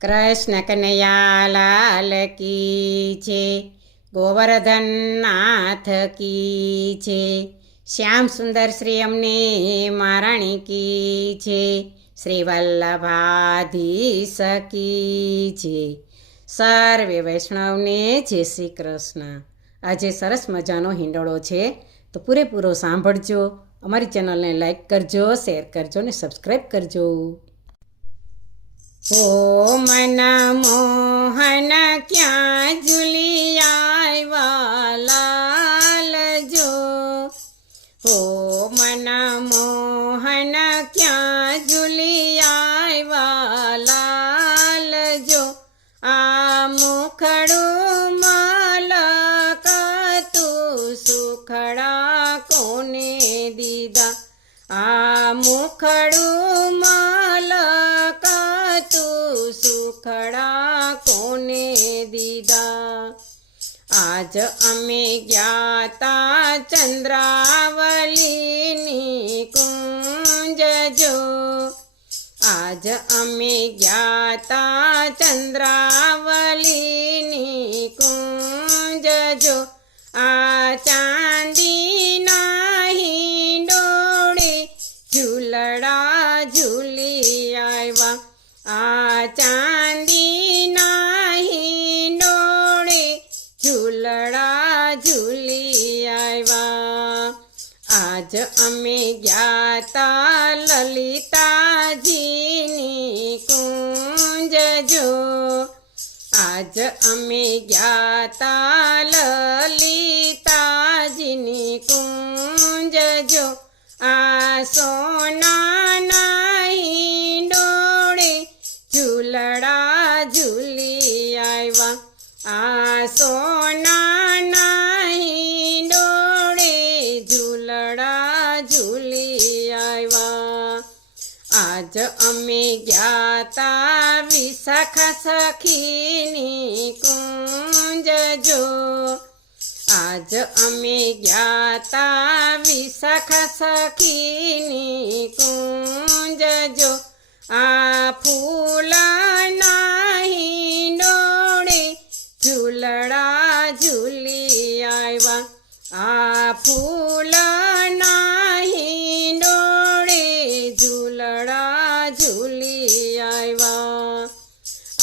કૃષ્ણ કનૈયા લાલ કી છે, ગોવર્ધન નાથ કી છે, શ્યામ સુંદર શ્રી અમને મહારાણી કી છે, શ્રી વલ્લભાધીશ કી છે. સર્વે વૈષ્ણવને જય શ્રી કૃષ્ણ. આજે સરસ મજાનો હિંડોળો છે, તો પૂરેપૂરો સાંભળજો. અમારી ચેનલને લાઈક કરજો, શેર કરજો ને સબસ્ક્રાઈબ કરજો. ઓ મન મોહન ક્યાં ઝૂલી આવ્યા લાલ જો, ઓ મન મોહન ક્યાં ઝૂલી આવ્યા લાલ જો, આ મુખડું મલકતું સુખડા કોને દીધા, આ મુખડું સુખડા કોને દીધા. આજ અમે જ્ઞાતા ચંદ્રાવલીની કુંજ જો, આજ અમે જ્ઞાતા ચંદ્રાવલીની કુંજ જો, આ ચાંદીના હિંડોળે ઝૂલડા ઝૂલી આવ્યા, આ ચાંદીના હિંડોળે ઝૂલડા ઝૂલી આવ્યા. આજ અમે જ્ઞાતા લલિતાજીની કુંજ જો, આજ અમે જ્ઞાતા લલિતાજીની કુંજ જો, આ સોનાના હિંડોળે ઝૂલડા ઝૂલી આવ્યા, આ સોનાના હિંડોળે ઝૂલડા ઝૂલી આવ્યા. આજ અમે જ્ઞાતા વિશાખા સખીની કુંજ જો, આજ અમે જ્ઞાતા વિશાખા સખીની કુંજ જો, આ ફૂલના હિંડોળે ઝૂલડા ઝૂલી આવ્યા, આ ફૂલના હિંડોળે ઝૂલડા ઝૂલી આવ્યા.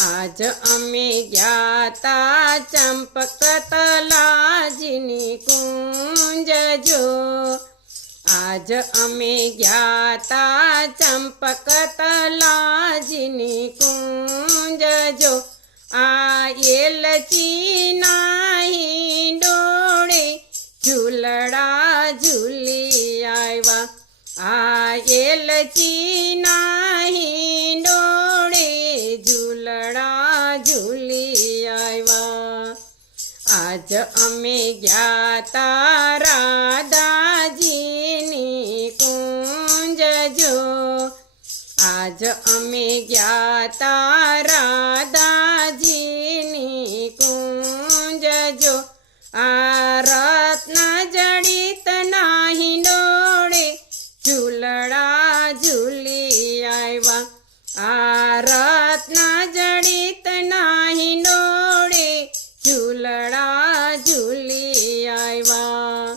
આજ અમે જ્ઞાતા ચંપકતલાજીની કુંજ જો, આજ અમે જ્ઞાતા ચંપકતલાજીની કુંજ જો, આ એલચીના હિંડોળે ઝૂલડા ઝૂલી આવ્યા, આ એલચીના હિંડોળે ઝૂલડા ઝૂલી આવ્યા. આજ અમે જ્ઞાતા રાધાજીની કુંજ જો, આજ અમે જ્ઞાતા રાધાજીની કુંજ જો, આ રત્ન જડિતના હિંડોળે ઝૂલડા ઝૂલી આવ્યા, આ રત્ન જડિતના હિંડોળે ઝૂલડા ઝૂલી આવ્યા.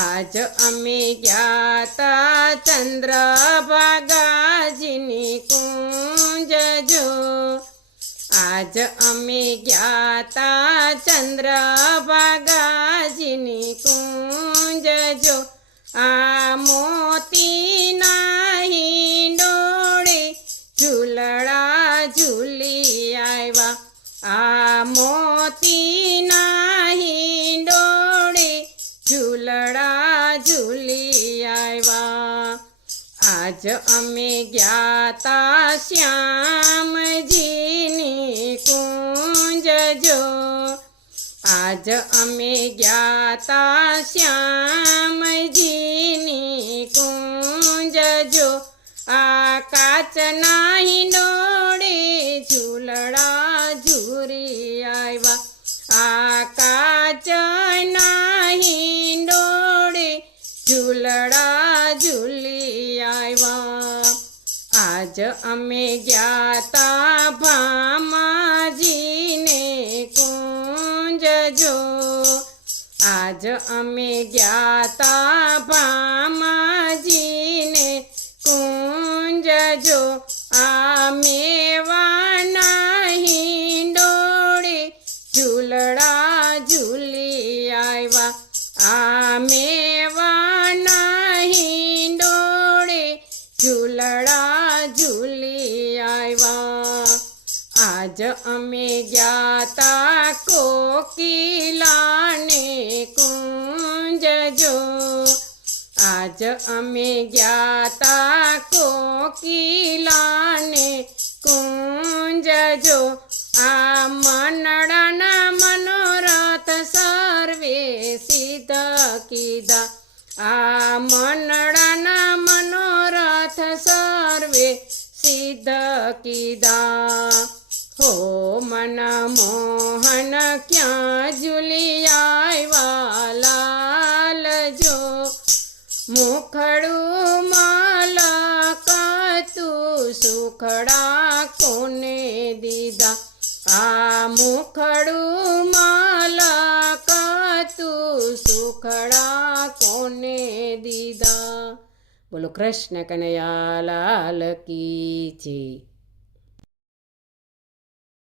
આજ અમે જ્ઞાતા ચંદ્રભાગાજીની કુંજ જો, આજ અમે જ્ઞાતા ચંદ્રભાગાજીની કુંજ જો, આ મોતીના હિંડોળે ઝૂલડા ઝૂલી આવ્યા, આ મોતીના હિંડોળે ઝૂલડા ઝૂલી આવ્યા. આજ અમે જ્ઞાતા શ્યામજીની કુંજ જો, આજ અમે જ્ઞાતા શ્યામજીની કુંજ જો, આ કાચના હિંડોળે ઝૂલડા ઝૂલી આવ્યા, આ કાચના હિંડોળે ઝૂલડા ઝૂલી આવ્યા. આજ અમે ગયા તા ભામ આજ અમે ગયા તા ભામાજીને કુંજ જો આ મેવાના હિંડોળે ઝૂલડા ઝૂલી આવ્યા આ મેવાના હિંડોળે ઝૂલડા ઝૂલી આવ્યા આજ અમે ગયા તા કોકિલાને કુંજ જો આજ અમે ગયા તા કોકિલાને કુંજ જો આ મનડાના મનોરથ સર્વે સિદ્ધ કીધા આ મનડાના મનોરથ સર્વે સિદ્ધ કીધા હો મન મોહન ક્યાં ઝૂલી આવ્યા લાલ જો મુખડું મલકતું સુખડા કોને દીધા આ મુખડું મલકતું સુખડા કોને દીધા બોલો કૃષ્ણ કનૈયા લાલ કી જય